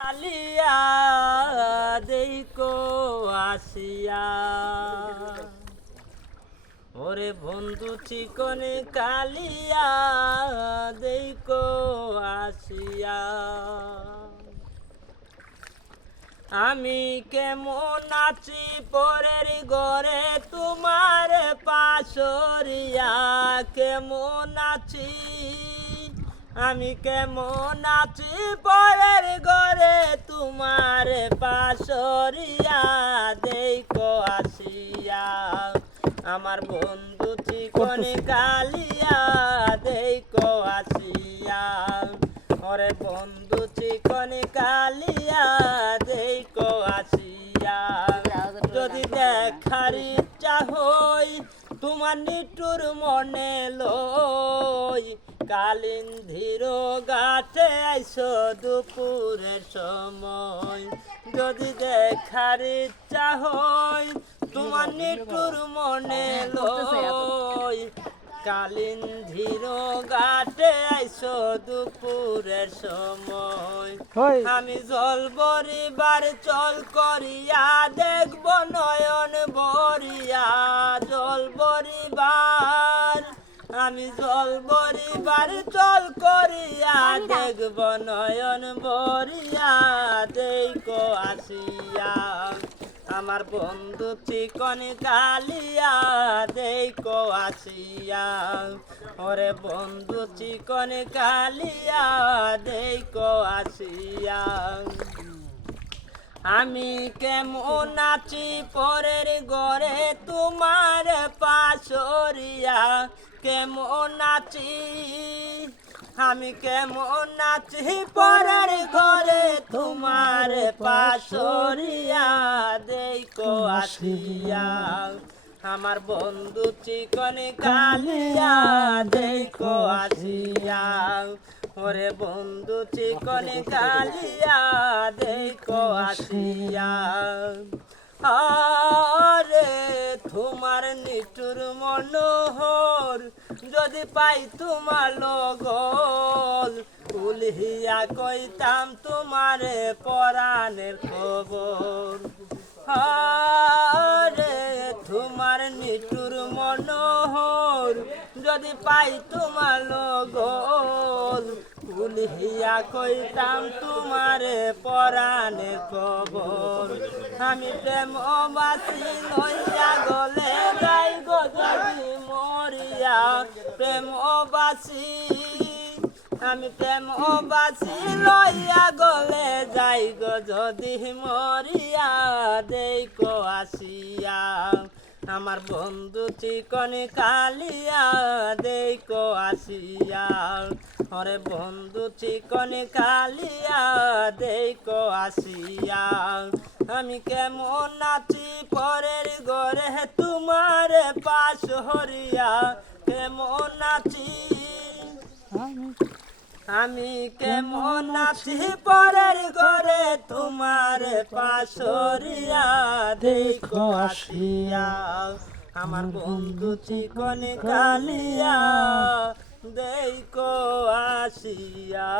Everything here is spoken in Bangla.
আলিয়া দেখো আসিয়া ওরে বন্ধু চিকনে কালিয়া দেখো আসিয়া আমি কেমন আছি পরের ঘরে তোমার পাশরিয়া কেমন আছি আমি কেমন আছি পরের ঘরে তোমার পাশরিয়া দেখো আসিয়া আমার বন্ধু চিকনে কালিয়া দেখো আসিয়া ওরে বন্ধু চিকনে কালিয়া দেখো আসিয়া যদি দেখার ইচ্ছা হই তোমার নিটুর মনে লই কালিন্ধির ঘাটে আইসো দুপুরের সময় যদি দেখার ইচ্ছা হই তোমার নিটুর মনে লই কালিন্ধির ঘাটে আইসো দুপুরের সময় আমি জল বরিবার চল করিয়া দেখব নয়ন বরিয়া জল বরিবার আমি জল বরিবার চল করিয়া দেখব নয়ন বরিয়া দেখো আসিয়া আমার বন্ধু চিকন কালিয়া দেখো আসিয়া ওরে বন্ধু চিকন কালিয়া দেখো আসিয়া আমি কেমন আছি পরের ঘরে তোমার পাশরিয়া কেমন আছি আমি কেমন আছি পরের ঘরে তোমার পাশরিয়া দেখো আসিয়া আমার বন্ধু চিকন কালিয়া দেখো আসিয়া ওরে বন্ধু চিকন কালিয়া দেখো আসিয়া আরে তোমার নিটুর মনোহর যদি পাই তোমার লগল উলহিয়া কইতাম তোমার পরাণের খবর আরে তোমার নিটুর মনোহর যদি পাই তোমার লগল উলহিয়া কইতাম তোমার পরাণের খবর আমি প্রেম বাসি লইয়া গলে যাই গো যদি মরিয়া প্রেম বাসি আমি প্রেম বাসি লইয়া গলে যাই গো যদি মরিয়া দেখো আসিয়া আমার বন্ধু চিকন কালিয়া দেখো আসিয়া ওরে বন্ধু চিকন কালিয়া দেখো আসিয়া আমি কেমন আছি পরের ঘরে তোমার পাশ হরিয়া কেমন আছি আমি কেমন আছি পরের ঘরে তোমার পাশরিয়া দেখো আসিয়া আমার বন্ধু চিকন কালিয়া দেখো আসিয়া